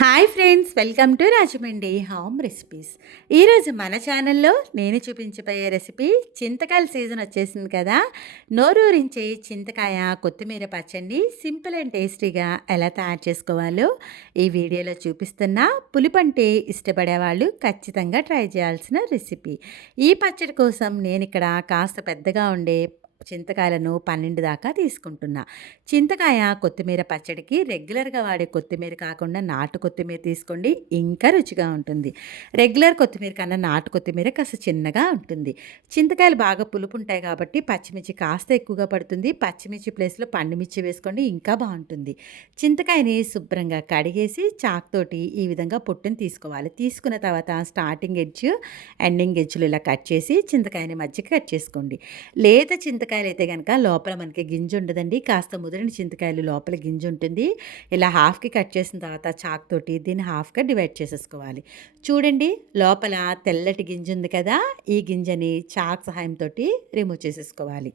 Hi friends, welcome to Rajahmundry home recipes. ఈరోజు మన ఛానల్లో నేను చూపించబోయే రెసిపీ చింతకాయల సీజన్ వచ్చేసింది కదా. నోరూరించే చింతకాయ కొత్తిమీర పచ్చడిని సింపుల్ అండ్ టేస్టీగా ఎలా తయారు చేసుకోవాలో ఈ వీడియోలో చూపిస్తున్నా. పులుపంటే ఇష్టపడే వాళ్ళు ఖచ్చితంగా ట్రై చేయాల్సిన రెసిపీ. ఈ పచ్చడి కోసం నేను ఇక్కడ కాస్త పెద్దగా ఉండే చింతకాయలను 12 దాకా తీసుకుంటున్నా. చింతకాయ కొత్తిమీర పచ్చడికి రెగ్యులర్గా వాడే కొత్తిమీర కాకుండా నాటు కొత్తిమీర తీసుకోండి, ఇంకా రుచిగా ఉంటుంది. రెగ్యులర్ కొత్తిమీర కన్నా నాటు కొత్తిమీర కాస్త చిన్నగా ఉంటుంది. చింతకాయలు బాగా పులుపు ఉంటాయి కాబట్టి పచ్చిమిర్చి కాస్త ఎక్కువగా పడుతుంది. పచ్చిమిర్చి ప్లేస్లో పండుమిర్చి వేసుకోండి, ఇంకా బాగుంటుంది. చింతకాయని శుభ్రంగా కడిగేసి చాక్తోటి ఈ విధంగా పొట్టుని తీసుకోవాలి. తీసుకున్న తర్వాత స్టార్టింగ్ ఎడ్జ్, ఎండింగ్ ఎడ్జ్లు ఇలా కట్ చేసి చింతకాయని మధ్యకి కట్ చేసుకోండి. లేత చింతకాయలు అయితే కనుక లోపల మనకి గింజ ఉండదండి. కాస్త ముదిరిన చింతకాయలు లోపల గింజ ఉంటుంది. ఇలా హాఫ్కి కట్ చేసిన తర్వాత చాక్ తోటి దీన్ని హాఫ్గా డివైడ్ చేసేసుకోవాలి. చూడండి, లోపల తెల్లటి గింజ ఉంది కదా, ఈ గింజని చాక్ సహాయంతో రిమూవ్ చేసేసుకోవాలి.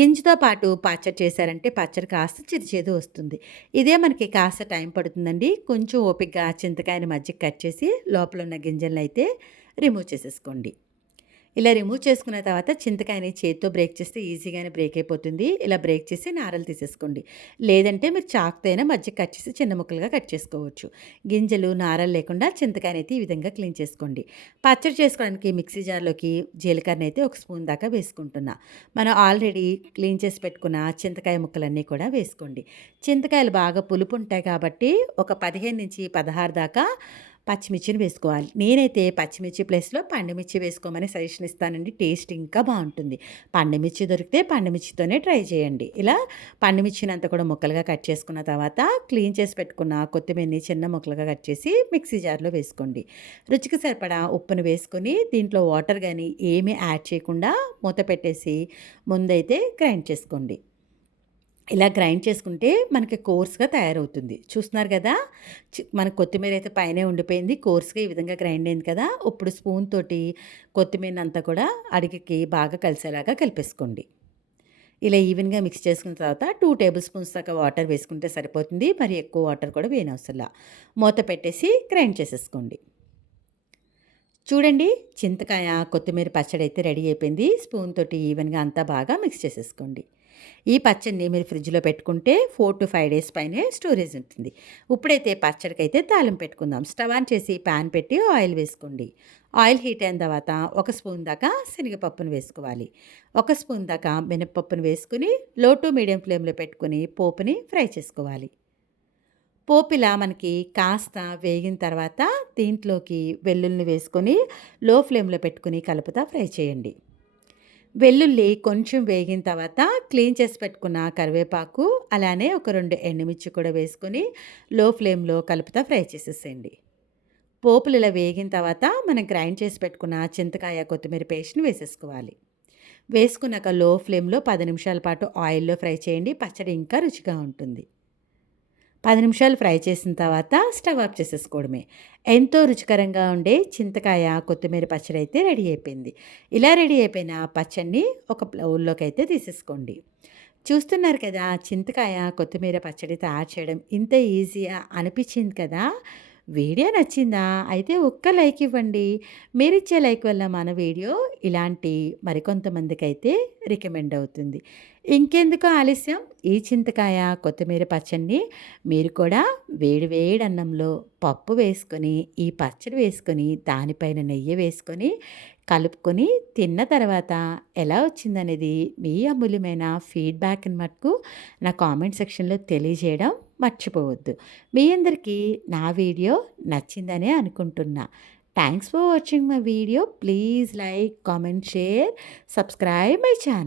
గింజతో పాటు పచ్చడి చేశారంటే పచ్చడి కాస్త చిరుచేదు వస్తుంది. ఇదే మనకి కాస్త టైం పడుతుందండి. కొంచెం ఓపికగా చింతకాయని మధ్యకి కట్ చేసి లోపల ఉన్న గింజలను అయితే రిమూవ్ చేసేసుకోండి. ఇలా రిమూవ్ చేసుకున్న తర్వాత చింతకాయని చేత్తో బ్రేక్ చేస్తే ఈజీగానే బ్రేక్ అయిపోతుంది. ఇలా బ్రేక్ చేసి నారలు తీసేసుకోండి. లేదంటే మీరు చాకుతో అయినా మధ్య కట్ చేసి చిన్న ముక్కలుగా కట్ చేసుకోవచ్చు. గింజలు నారలు లేకుండా చింతకాయని అయితే ఈ విధంగా క్లీన్ చేసుకోండి. పచ్చడి చేసుకోవడానికి మిక్సీ జార్లోకి జీలకర్ర అయితే 1 స్పూన్ దాకా వేసుకుంటున్నా. మనం ఆల్రెడీ క్లీన్ చేసి పెట్టుకున్న చింతకాయ ముక్కలన్నీ కూడా వేసుకోండి. చింతకాయలు బాగా పులుపు ఉంటాయి కాబట్టి ఒక 15 నుంచి 16 దాకా పచ్చిమిర్చిని వేసుకోవాలి. నేనైతే పచ్చిమిర్చి ప్లేస్లో పండుమిర్చి వేసుకోమని సజెషన్ ఇస్తానండి. టేస్ట్ ఇంకా బాగుంటుంది. పండుమిర్చి దొరికితే పండుమిర్చితోనే ట్రై చేయండి. ఇలా పండుమిర్చిని అంతా కూడా ముక్కలుగా కట్ చేసుకున్న తర్వాత క్లీన్ చేసి పెట్టుకున్న కొత్తిమీరని చిన్న ముక్కలుగా కట్ చేసి మిక్సీ జార్లో వేసుకోండి. రుచికి సరిపడా ఉప్పును వేసుకొని దీంట్లో వాటర్ కానీ ఏమీ యాడ్ చేయకుండా మూత పెట్టేసి ముందైతే గ్రైండ్ చేసుకోండి. ఇలా గ్రైండ్ చేసుకుంటే మనకి కోర్స్గా తయారవుతుంది. చూస్తున్నారు కదా, మనకు కొత్తిమీర అయితే పైనే ఉండిపోయింది. కోర్స్గా ఈ విధంగా గ్రైండ్ అయింది కదా. ఇప్పుడు స్పూన్ తోటి కొత్తిమీర అంతా కూడా అడిగికి బాగా కలిసేలాగా కలిపేసుకోండి. ఇలా ఈవెన్గా మిక్స్ చేసుకున్న తర్వాత 2 టేబుల్ స్పూన్స్ దాకా వాటర్ వేసుకుంటే సరిపోతుంది. మరి ఎక్కువ వాటర్ కూడా వేయనవసరంలా. మూత పెట్టేసి గ్రైండ్ చేసేసుకోండి. చూడండి, చింతకాయ కొత్తిమీర పచ్చడి అయితే రెడీ అయిపోయింది. స్పూన్ తోటి ఈవెన్గా అంతా బాగా మిక్స్ చేసేసుకోండి. ఈ పచ్చడిని మీరు ఫ్రిడ్జ్లో పెట్టుకుంటే 4 to 5 డేస్ పైనే స్టోరేజ్ ఉంటుంది. ఇప్పుడైతే పచ్చడికైతే తాలింపు పెట్టుకుందాం. స్టవ్ ఆన్ చేసి ప్యాన్ పెట్టి ఆయిల్ వేసుకోండి. ఆయిల్ హీట్ అయిన తర్వాత 1 స్పూన్ దాకా శనగపప్పును వేసుకోవాలి. 1 స్పూన్ దాకా మినపప్పును వేసుకుని లో టు మీడియం ఫ్లేమ్లో పెట్టుకుని పోపుని ఫ్రై చేసుకోవాలి. పోపు ఇలా మనకి కాస్త వేగిన తర్వాత దీంట్లోకి వెల్లుల్ని వేసుకొని లో ఫ్లేమ్లో పెట్టుకుని కలుపుతా ఫ్రై చేయండి. వెల్లుల్లి కొంచెం వేగిన తర్వాత క్లీన్ చేసి పెట్టుకున్న కరివేపాకు, అలానే ఒక 2 ఎండుమిర్చి కూడా వేసుకొని లో ఫ్లేమ్లో కలుపుతా ఫ్రై చేసేసేయండి. పోపులు ఇలా వేగిన తర్వాత మనం గ్రైండ్ చేసి పెట్టుకున్న చింతకాయ కొత్తిమీర పేస్ట్ని వేసేసుకోవాలి. వేసుకున్నాక లో ఫ్లేమ్లో 10 నిమిషాల పాటు ఆయిల్లో ఫ్రై చేయండి. పచ్చడి ఇంకా రుచిగా ఉంటుంది. 10 నిమిషాలు ఫ్రై చేసిన తర్వాత స్టవ్ ఆఫ్ చేసేసుకోవడమే. ఎంతో రుచికరంగా ఉండే చింతకాయ కొత్తిమీర పచ్చడి అయితే రెడీ అయిపోయింది. ఇలా రెడీ అయిపోయిన పచ్చడిని ఒక బౌల్లోకి అయితే తీసేసుకోండి. చూస్తున్నారు కదా, చింతకాయ కొత్తిమీర పచ్చడి తయారు చేయడం ఇంత ఈజీగా అనిపించింది కదా. వీడియో నచ్చిందా? అయితే ఒక్క లైక్ ఇవ్వండి. మీరిచ్చే లైక్ వల్ల మన వీడియో ఇలాంటి మరికొంతమందికైతే రికమెండ్ అవుతుంది. ఇంకెందుకు ఆలస్యం, ఈ చింతకాయ కొత్తిమీర పచ్చడిని మీరు కూడా వేడి వేడి అన్నంలో పప్పు వేసుకొని ఈ పచ్చడి వేసుకొని దానిపైన నెయ్యి వేసుకొని కలుపుకొని తిన్న తర్వాత ఎలా వచ్చిందనేది మీ అమూల్యమైన ఫీడ్బ్యాక్ని మటుకు నా కామెంట్ సెక్షన్లో తెలియజేయడం మర్చిపోవద్దు. మీ అందరికీ నా వీడియో నచ్చిందనే అనుకుంటున్నా. Thanks for watching my video. Please like, comment, share, subscribe my channel.